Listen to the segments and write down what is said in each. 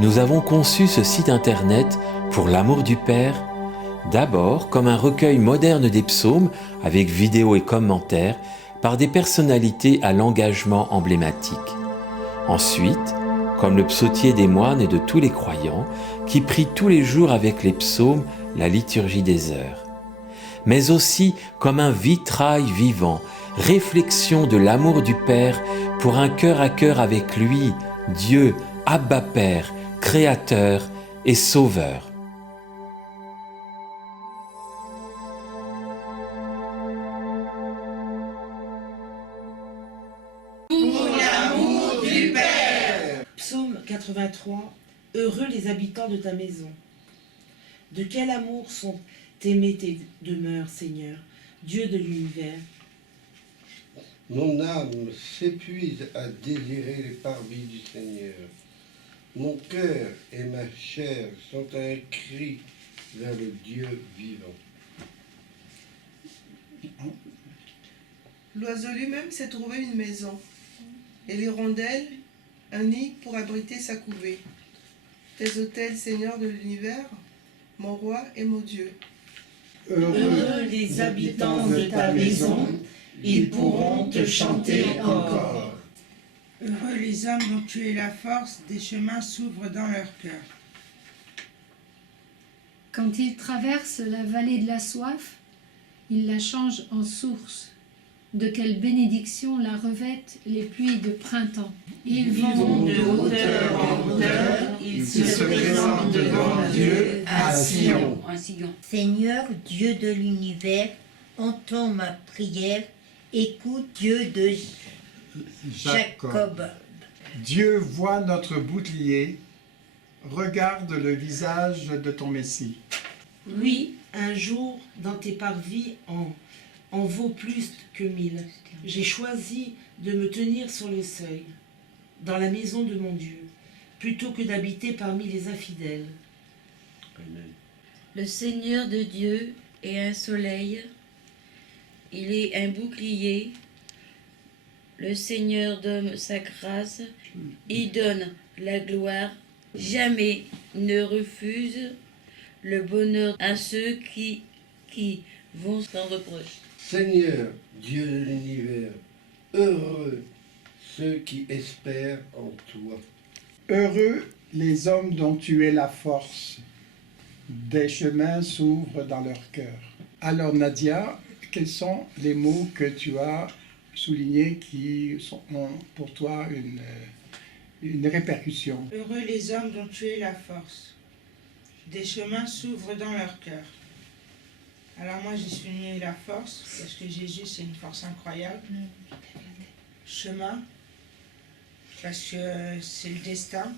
nous avons conçu ce site internet pour l'amour du Père, d'abord comme un recueil moderne des psaumes avec vidéos et commentaires par des personnalités à l'engagement emblématique. Ensuite, comme le psautier des moines et de tous les croyants qui prient tous les jours avec les psaumes la liturgie des heures. Mais aussi comme un vitrail vivant, réflexion de l'amour du Père pour un cœur à cœur avec lui, Dieu, Abba Père, Créateur et Sauveur. Pour l'amour du Père. Psaume 83. Heureux les habitants de ta maison. De quel amour sont aimées tes demeures, Seigneur, Dieu de l'univers. Mon âme s'épuise à désirer les parvis du Seigneur. Mon cœur et ma chair sont un cri vers le Dieu vivant. L'oiseau lui-même s'est trouvé une maison, et l'hirondelle un nid pour abriter sa couvée. Tes autels, Seigneur de l'univers, mon roi et mon Dieu. Heureux les habitants de ta maison, ils pourront te chanter encore. Heureux les hommes dont tu es la force, des chemins s'ouvrent dans leur cœur. Quand ils traversent la vallée de la soif, ils la changent en source. De quelle bénédiction la revêtent les pluies de printemps. Ils vont de hauteur en hauteur, ils se présentent devant Dieu à Sion. Seigneur, Dieu de l'univers, entends ma prière, écoute Dieu de Jacob. Dieu voit notre bouclier, regarde le visage de ton Messie. Oui, un jour dans tes parvis en vaut plus que 1000. J'ai choisi de me tenir sur le seuil, dans la maison de mon Dieu, plutôt que d'habiter parmi les infidèles. Amen. Le Seigneur de Dieu est un soleil, il est un bouclier. Le Seigneur donne sa grâce, il donne la gloire. Jamais ne refuse le bonheur à ceux qui vont sans reproche. Seigneur, Dieu de l'univers, heureux ceux qui espèrent en toi. Heureux les hommes dont tu es la force, des chemins s'ouvrent dans leur cœur. Alors Nadia, quels sont les mots que tu as soulignés qui ont pour toi une répercussion? Heureux les hommes dont tu es la force, des chemins s'ouvrent dans leur cœur. Alors moi j'ai souligné la force, parce que Jésus c'est une force incroyable. Chemin, parce que c'est le destin.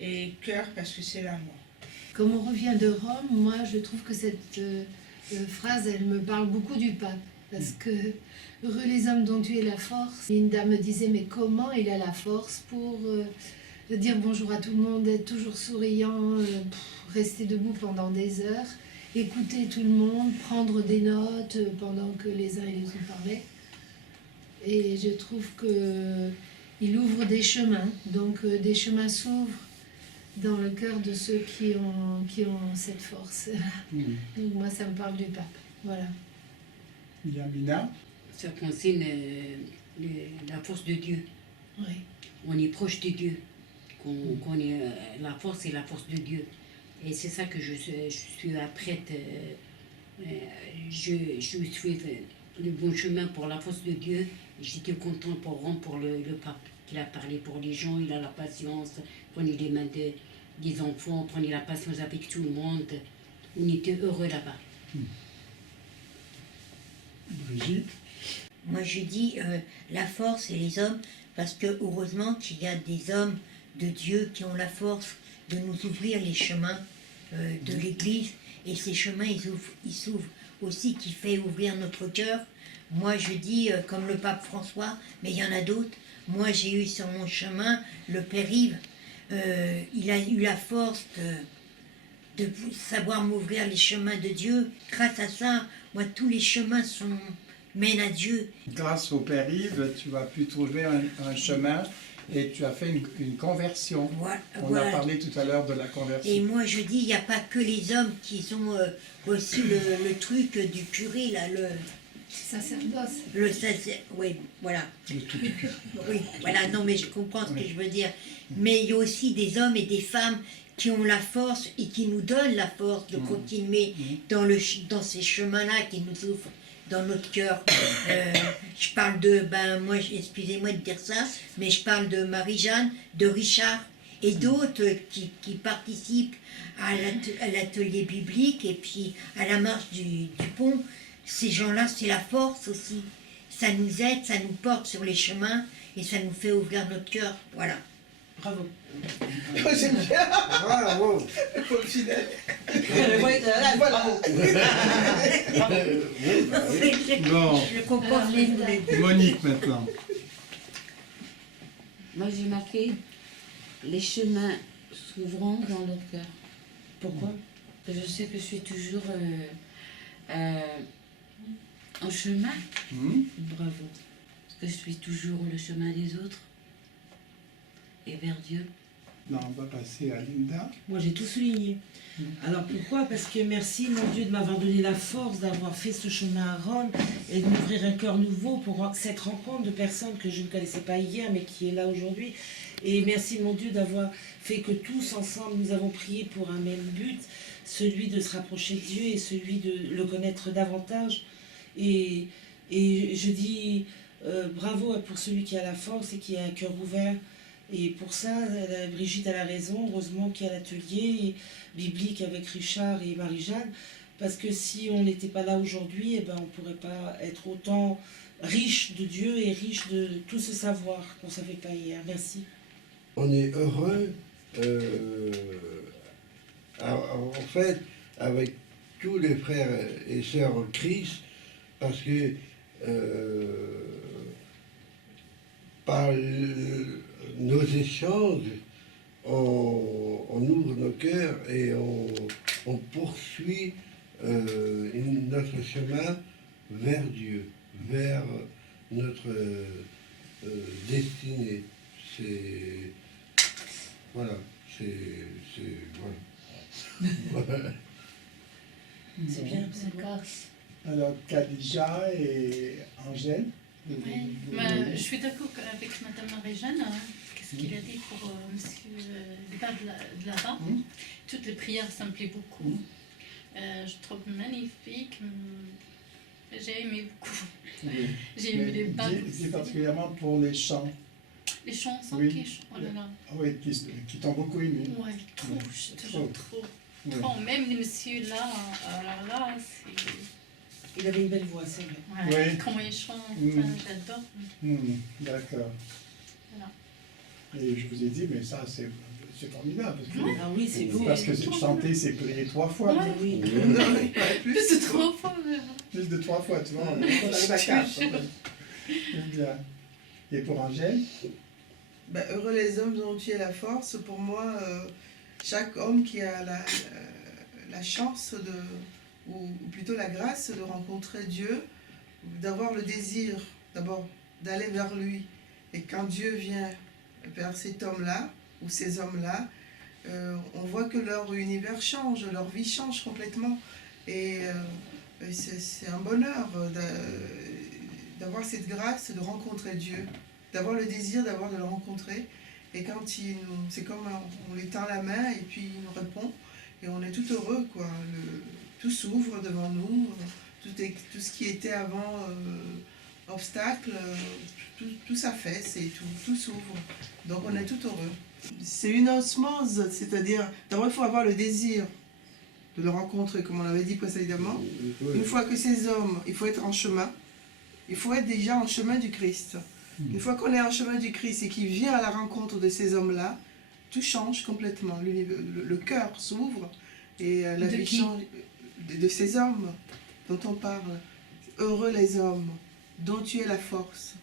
Et cœur, parce que c'est l'amour. Comme on revient de Rome, moi je trouve que cette phrase, elle me parle beaucoup du pape. Parce que heureux les hommes dont tu es la force. Et une dame me disait, mais comment il a la force pour dire bonjour à tout le monde, être toujours souriant, rester debout pendant des heures, écouter tout le monde, prendre des notes pendant que les uns et les autres parlaient. Et je trouve qu'il ouvre des chemins, donc des chemins s'ouvrent dans le cœur de ceux qui ont cette force. Donc moi, ça me parle du pape. Voilà. Yamina? Ça concerne la force de Dieu. Oui. On est proche de Dieu. La force, c'est la force de Dieu. Et c'est ça que je suis apprête. Je suis le bon chemin pour la force de Dieu. J'étais content pour le pape. Il a parlé pour les gens, il a la patience. Prenez les mains des enfants, prenez la patience avec tout le monde. On était heureux là-bas. Brigitte? Moi je dis la force et les hommes, parce que heureusement qu'il y a des hommes de Dieu qui ont la force de nous ouvrir les chemins de l'Église. Et ces chemins, ils s'ouvrent aussi, qui fait ouvrir notre cœur. Moi je dis, comme le pape François, mais il y en a d'autres, moi j'ai eu sur mon chemin le Père Yves, il a eu la force de savoir m'ouvrir les chemins de Dieu. Grâce à ça, moi tous les chemins mènent à Dieu. Grâce au Père Yves, tu as pu trouver un chemin et tu as fait une conversion. On Voilà. a parlé tout à l'heure de la conversion. Et moi je dis, il n'y a pas que les hommes qui ont reçu le truc du curé, là, le Sacerdoce. oui, voilà. Le tout. Oui, voilà, non mais je comprends ce que je veux dire. Mais il y a aussi des hommes et des femmes qui ont la force et qui nous donnent la force de continuer dans ces chemins-là qui nous ouvrent dans notre cœur. Je parle de, moi, excusez-moi de dire ça, mais je parle de Marie-Jeanne, de Richard et d'autres qui participent à l'atelier biblique et puis à la marche du pont. Ces gens-là, c'est la force aussi. Ça nous aide, ça nous porte sur les chemins et ça nous fait ouvrir notre cœur. Voilà. Bravo. J'aime bien. Bravo. Paul fidèle. Bon, Je comprends les mots. Monique maintenant. Moi, j'ai marqué les chemins s'ouvrant dans leur cœur. Pourquoi? Je sais que je suis toujours en chemin. Bravo. Parce que je suis toujours le chemin des autres et vers Dieu. Non, on va passer à Linda. Moi, j'ai tout souligné. Alors pourquoi? Parce que merci, mon Dieu, de m'avoir donné la force d'avoir fait ce chemin à Rome et de m'ouvrir un cœur nouveau pour cette rencontre de personnes que je ne connaissais pas hier, mais qui est là aujourd'hui. Et merci, mon Dieu, d'avoir fait que tous ensemble, nous avons prié pour un même but, celui de se rapprocher de Dieu et celui de le connaître davantage. Et je dis bravo pour celui qui a la force et qui a un cœur ouvert. Et pour ça, Brigitte a la raison, heureusement qu'il y a l'atelier biblique avec Richard et Marie-Jeanne, parce que si on n'était pas là aujourd'hui, on ne pourrait pas être autant riche de Dieu et riche de tout ce savoir qu'on ne savait pas hier. Merci. On est heureux, en fait, avec tous les frères et sœurs en Christ, parce que par nos échanges, on ouvre nos cœurs et on poursuit notre chemin vers Dieu, vers notre destinée. Voilà. C'est bien, c'est D'accord. Alors, Khadija et Angèle. Je suis d'accord avec Madame Marie-Jeanne. Qu'est-ce qu'il a dit pour Monsieur le bas de là-bas? Toutes les prières, ça me plaît beaucoup. Je trouve magnifique. J'ai aimé beaucoup. J'ai aimé les bas. C'est particulièrement pour les chants. Les chansons Oui. qui chantent. Oh là là. Oui, qui t'ont beaucoup aimé. Ouais, trop. Trop. Même les messieurs là, alors là, c'est. Il avait une belle voix, c'est vrai. Ouais, Oui. comment ils chantent, j'adore. D'accord. Voilà. Et je vous ai dit, mais ça, c'est formidable. Parce que, Ah oui, c'est beau. parce que chanter, c'est prier 3 fois. Ouais. Oui. Plus de 3 fois. Plus de 3 fois, tu vois. On arrive à 4. Bien. Et pour Angèle? Heureux les hommes dont tu es la force. Pour moi, chaque homme qui a la chance ou plutôt la grâce de rencontrer Dieu, d'avoir le désir d'abord d'aller vers lui. Et quand Dieu vient vers cet homme-là ou ces hommes-là, on voit que leur univers change, leur vie change complètement. Et c'est un bonheur d'avoir cette grâce de rencontrer Dieu, d'avoir le désir de le rencontrer. Et quand c'est comme on lui tend la main et puis il nous répond. Et on est tout heureux, quoi. Tout s'ouvre devant nous, tout ce qui était avant obstacle, tout s'affaisse et tout s'ouvre. Donc on est tout heureux. C'est une osmose, c'est-à-dire, d'abord il faut avoir le désir de le rencontrer, comme on l'avait dit précédemment. Une fois que ces hommes, il faut être en chemin, il faut être déjà en chemin du Christ. Une fois qu'on est en chemin du Christ et qu'il vient à la rencontre de ces hommes-là, tout change complètement. Le cœur s'ouvre et la vie change. De ces hommes dont on parle. Heureux les hommes dont tu es la force.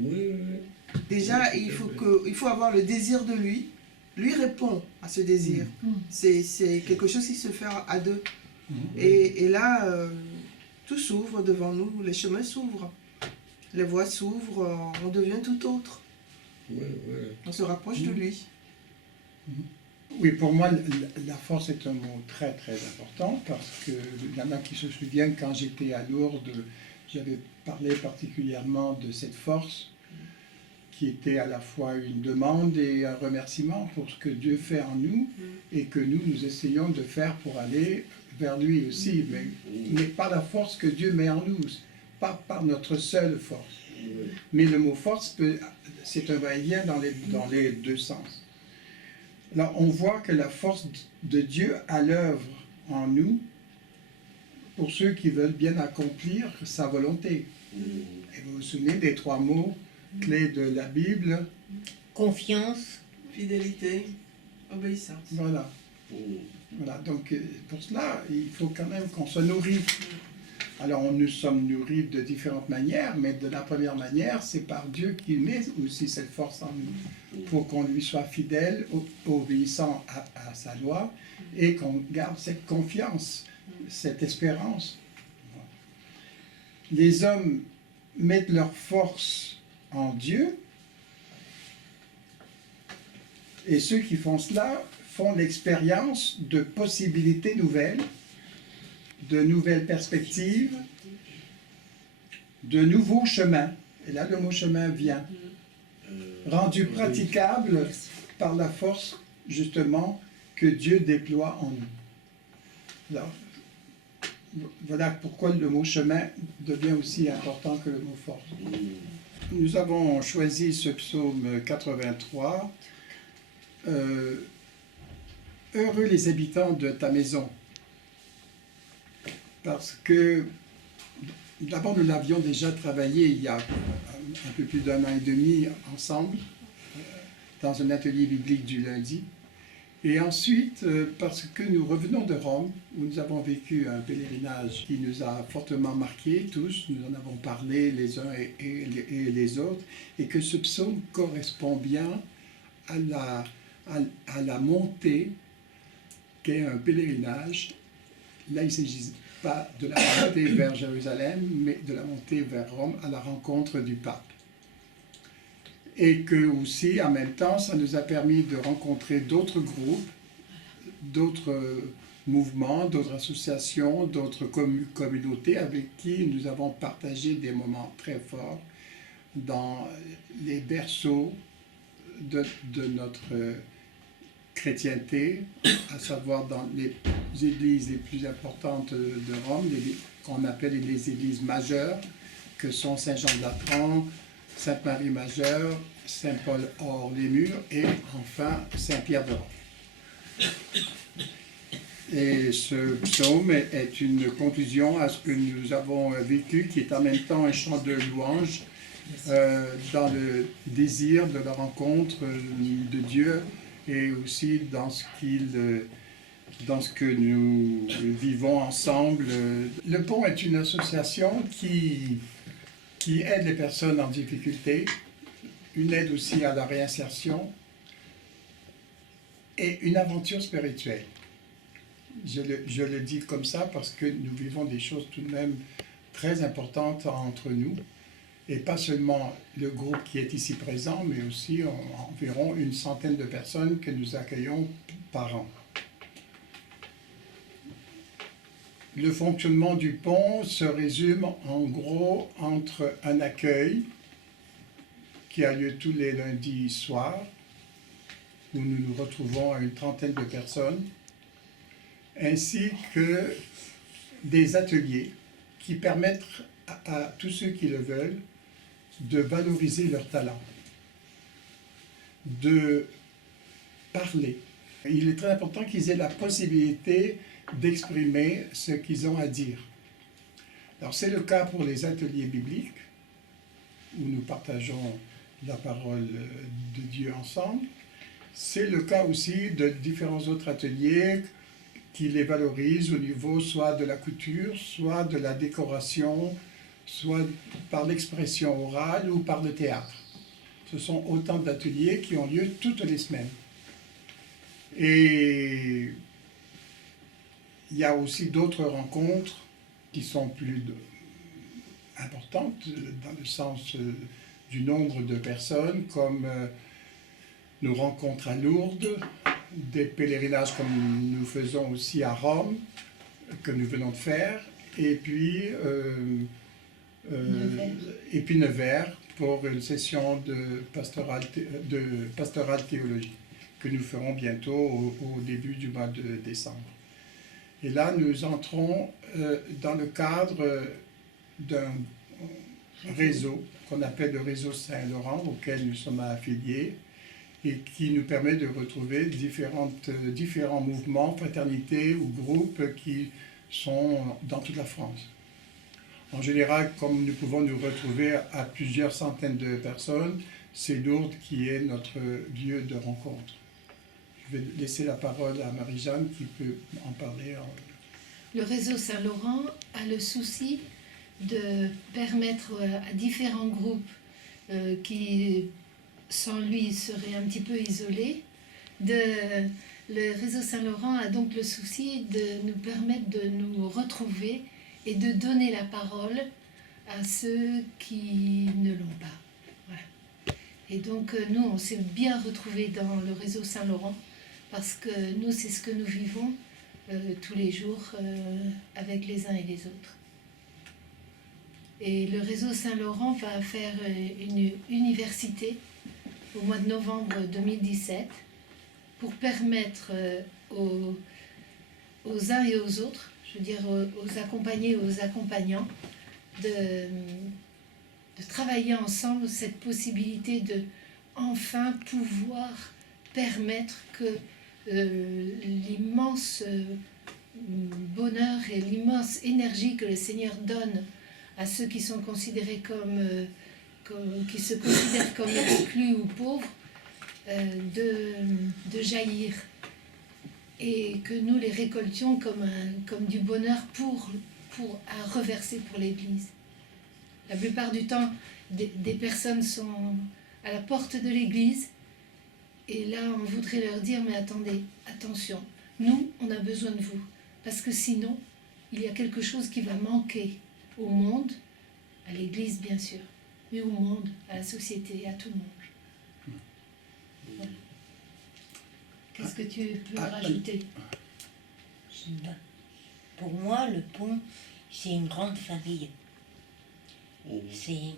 Oui. Déjà, il faut avoir le désir de lui. Lui répond à ce désir. C'est quelque chose qui se fait à deux. Et là, tout s'ouvre devant nous, les chemins s'ouvrent. Les voies s'ouvrent, on devient tout autre. On se rapproche de lui. Oui, pour moi, la force est un mot très très important parce qu'il y en a qui se souviennent quand j'étais à Lourdes, j'avais parlé particulièrement de cette force qui était à la fois une demande et un remerciement pour ce que Dieu fait en nous et que nous essayons de faire pour aller vers lui aussi, mais par la force que Dieu met en nous, pas par notre seule force. Mais le mot force, c'est un va-et-vient dans les deux sens. Alors on voit que la force de Dieu à l'œuvre en nous pour ceux qui veulent bien accomplir sa volonté. Et vous vous souvenez des 3 mots clés de la Bible? Confiance, Fidélité, obéissance. Voilà. Voilà. Donc pour cela, il faut quand même qu'on soit nourri. Alors nous sommes nourris de différentes manières, mais de la première manière, c'est par Dieu qui met aussi cette force en nous, pour qu'on lui soit fidèle, obéissant à sa loi, et qu'on garde cette confiance, cette espérance. Les hommes mettent leur force en Dieu, et ceux qui font cela font l'expérience de possibilités nouvelles, de nouvelles perspectives, de nouveaux chemins. Et là, le mot chemin vient. Rendu praticable par la force, justement, que Dieu déploie en nous. Alors, voilà pourquoi le mot chemin devient aussi important que le mot force. Nous avons choisi ce psaume 83. Heureux les habitants de ta maison. Parce que, d'abord, nous l'avions déjà travaillé il y a un peu plus d'1 an et demi ensemble, dans un atelier biblique du lundi. Et ensuite, parce que nous revenons de Rome, où nous avons vécu un pèlerinage qui nous a fortement marqués tous, nous en avons parlé les uns et les autres, et que ce psaume correspond bien à la montée qu'est un pèlerinage. Là, il ne s'agit pas de la montée vers Jérusalem, mais de la montée vers Rome à la rencontre du pape. Et que aussi, en même temps, ça nous a permis de rencontrer d'autres groupes, d'autres mouvements, d'autres associations, d'autres communautés avec qui nous avons partagé des moments très forts dans les berceaux de notre chrétienté, à savoir dans les églises les plus importantes de Rome, qu'on appelle les églises majeures, que sont Saint-Jean-de-Latran, Sainte-Marie Majeure, Saint-Paul hors les murs et enfin Saint-Pierre de Rome. Et ce psaume est une conclusion à ce que nous avons vécu, qui est en même temps un chant de louange dans le désir de la rencontre de Dieu et aussi dans ce que nous vivons ensemble. Le Pont est une association qui aide les personnes en difficulté, une aide aussi à la réinsertion et une aventure spirituelle. Je le dis comme ça parce que nous vivons des choses tout de même très importantes entre nous, et pas seulement le groupe qui est ici présent, mais aussi environ une centaine de personnes que nous accueillons par an. Le fonctionnement du pont se résume en gros entre un accueil qui a lieu tous les lundis soirs, où nous nous retrouvons à une trentaine de personnes, ainsi que des ateliers qui permettent à tous ceux qui le veulent de valoriser leurs talents, de parler. Il est très important qu'ils aient la possibilité d'exprimer ce qu'ils ont à dire. Alors c'est le cas pour les ateliers bibliques, où nous partageons la parole de Dieu ensemble. C'est le cas aussi de différents autres ateliers qui les valorisent au niveau soit de la couture, soit de la décoration, soit par l'expression orale ou par le théâtre. Ce sont autant d'ateliers qui ont lieu toutes les semaines. Et il y a aussi d'autres rencontres qui sont plus importantes, dans le sens du nombre de personnes, comme nos rencontres à Lourdes, des pèlerinages comme nous faisons aussi à Rome, que nous venons de faire, et puis Nevers pour une session de pastorale théologie que nous ferons bientôt au début du mois de décembre. Et là, nous entrons dans le cadre d'un réseau qu'on appelle le réseau Saint-Laurent, auquel nous sommes affiliés, et qui nous permet de retrouver différents mouvements, fraternités ou groupes qui sont dans toute la France. En général, comme nous pouvons nous retrouver à plusieurs centaines de personnes, c'est Lourdes qui est notre lieu de rencontre. Je vais laisser la parole à Marie-Jeanne qui peut en parler. Le réseau Saint-Laurent a le souci de permettre à différents groupes qui, sans lui, seraient un petit peu isolés. Le réseau Saint-Laurent a donc le souci de nous permettre de nous retrouver et de donner la parole à ceux qui ne l'ont pas. Voilà. Et donc nous, on s'est bien retrouvés dans le réseau Saint-Laurent parce que nous, c'est ce que nous vivons tous les jours avec les uns et les autres. Et le réseau Saint-Laurent va faire une université au mois de novembre 2017 pour permettre aux uns et aux autres, je veux dire aux accompagnés et aux accompagnants, de travailler ensemble cette possibilité de enfin pouvoir permettre que l'immense bonheur et l'immense énergie que le Seigneur donne à ceux qui sont considérés qui se considèrent comme exclus ou pauvres, de jaillir, et que nous les récoltions comme du bonheur à reverser pour l'Église. La plupart du temps, des personnes sont à la porte de l'Église, et là on voudrait leur dire, mais attendez, attention, nous on a besoin de vous, parce que sinon il y a quelque chose qui va manquer au monde, à l'Église bien sûr, mais au monde, à la société, à tout le monde. Voilà. Qu'est-ce que tu peux rajouter? Pour moi, le pont, c'est une grande famille. C'est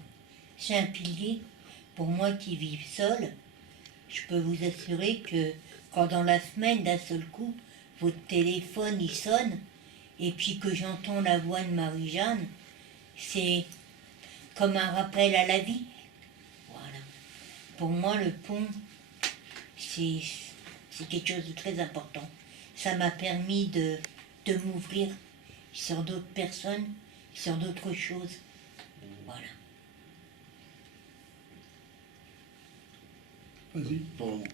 un pilier. Pour moi qui vis seul, je peux vous assurer que quand dans la semaine, d'un seul coup, votre téléphone il sonne, et puis que j'entends la voix de Marie-Jeanne, c'est comme un rappel à la vie. Voilà. Pour moi, le pont, c'est quelque chose de très important. Ça m'a permis de m'ouvrir sur d'autres personnes, sur d'autres choses. Voilà.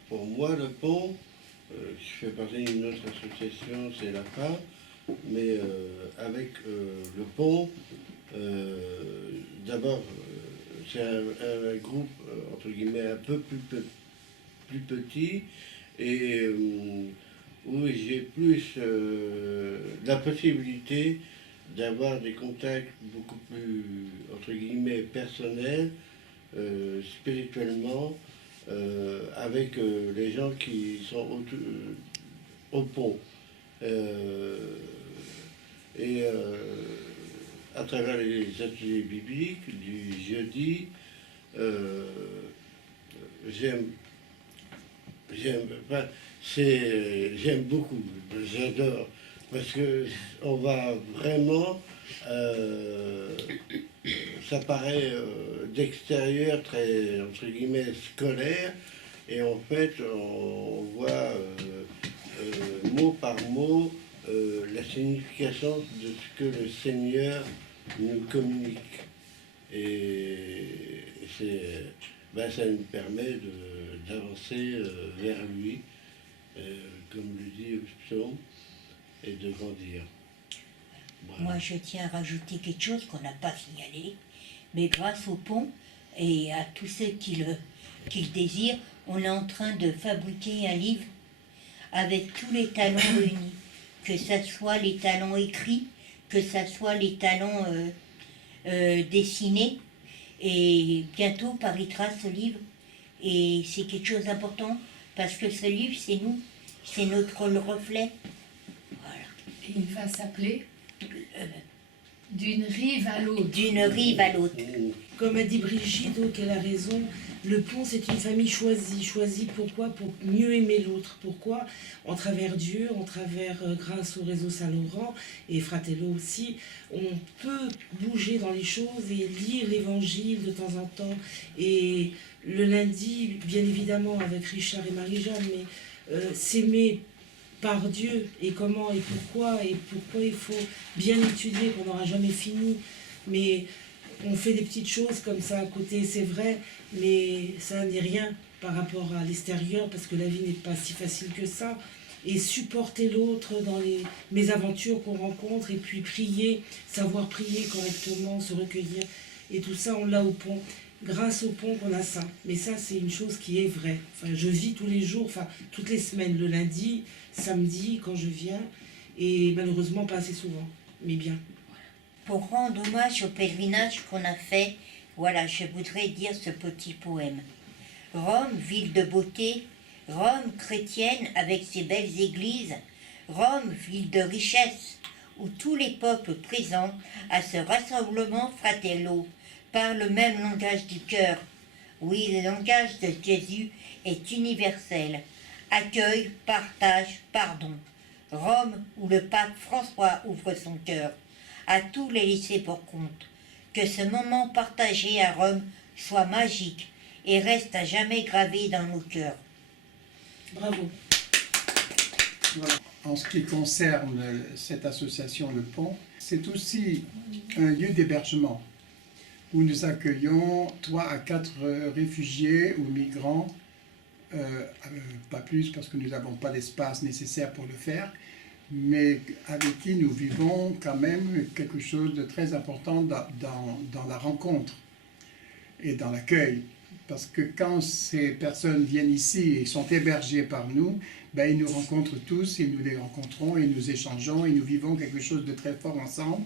Pour moi, le pont, je fais partie d'une autre association, c'est la FA, mais avec le pont, d'abord, c'est un groupe, entre guillemets, un peu plus petit, et où j'ai plus la possibilité d'avoir des contacts beaucoup plus, entre guillemets, personnels, spirituellement, avec les gens qui sont au pont. À travers les ateliers bibliques du jeudi, j'aime beaucoup, j'adore, parce que on va vraiment, ça paraît d'extérieur très, entre guillemets, scolaire, et en fait on voit mot par mot la signification de ce que le Seigneur nous communique, et ça nous permet d'avancer vers lui, comme le dit le psaume, et de grandir. Voilà. Moi, je tiens à rajouter quelque chose qu'on n'a pas signalé, mais grâce au pont et à tous ceux qui le désirent, on est en train de fabriquer un livre avec tous les talents réunis, que ce soit les talents écrits, que ce soit les talents dessinés, Et bientôt paraîtra ce livre. Et c'est quelque chose d'important parce que ce livre, c'est nous, c'est notre reflet. Voilà. Et il va s'appeler D'une rive à l'autre. D'une rive à l'autre. Comme a dit Brigitte, donc elle a raison, le pont c'est une famille choisie. Choisie pourquoi? Pour mieux aimer l'autre. Pourquoi? En travers Dieu, en travers, grâce au réseau Saint-Laurent et Fratello aussi, on peut bouger dans les choses et lire l'évangile de temps en temps. Et le lundi, bien évidemment, avec Richard et Marie-Jeanne, mais s'aimer par Dieu et comment et pourquoi il faut bien étudier, qu'on n'aura jamais fini. Mais on fait des petites choses comme ça à côté, c'est vrai, mais ça n'est rien par rapport à l'extérieur, parce que la vie n'est pas si facile que ça. Et supporter l'autre dans les mésaventures qu'on rencontre, et puis prier, savoir prier correctement, se recueillir. Et tout ça, on l'a au pont. Grâce au pont qu'on a ça. Mais ça, c'est une chose qui est vraie. Enfin, je vis tous les jours, enfin, toutes les semaines, le lundi, samedi, quand je viens, et malheureusement pas assez souvent, mais bien. Pour rendre hommage au pèlerinage qu'on a fait, voilà, je voudrais dire ce petit poème. Rome, ville de beauté, Rome chrétienne avec ses belles églises, Rome, ville de richesse, où tous les peuples présents à ce rassemblement fratello parlent le même langage du cœur. Oui, le langage de Jésus est universel. Accueil, partage, pardon. Rome, où le pape François ouvre son cœur à tous les laissés pour compte. Que ce moment partagé à Rome soit magique et reste à jamais gravé dans nos cœurs. Bravo. Voilà. En ce qui concerne cette association Le Pont, c'est aussi un lieu d'hébergement où nous accueillons 3 à 4 réfugiés ou migrants, pas plus parce que nous n'avons pas l'espace nécessaire pour le faire, mais avec qui nous vivons quand même quelque chose de très important dans la rencontre et dans l'accueil. Parce que quand ces personnes viennent ici et sont hébergées par nous, ben, ils nous rencontrent tous, et nous les rencontrons, et nous échangeons, et nous vivons quelque chose de très fort ensemble.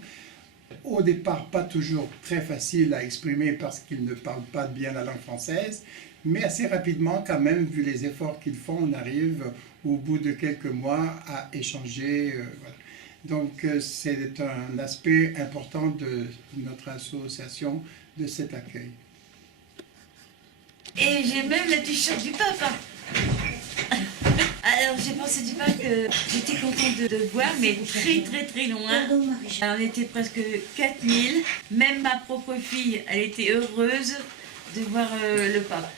Au départ, pas toujours très facile à exprimer parce qu'ils ne parlent pas bien la langue française, mais assez rapidement quand même, vu les efforts qu'ils font, on arrive au bout de quelques mois à échanger. Voilà. Donc c'est un aspect important de notre association, de cet accueil. Et j'ai même le t-shirt du pape. Alors j'ai pensé du pape que j'étais contente de le voir, mais très loin. Alors on était presque 4000. Même ma propre fille, elle était heureuse de voir le pape.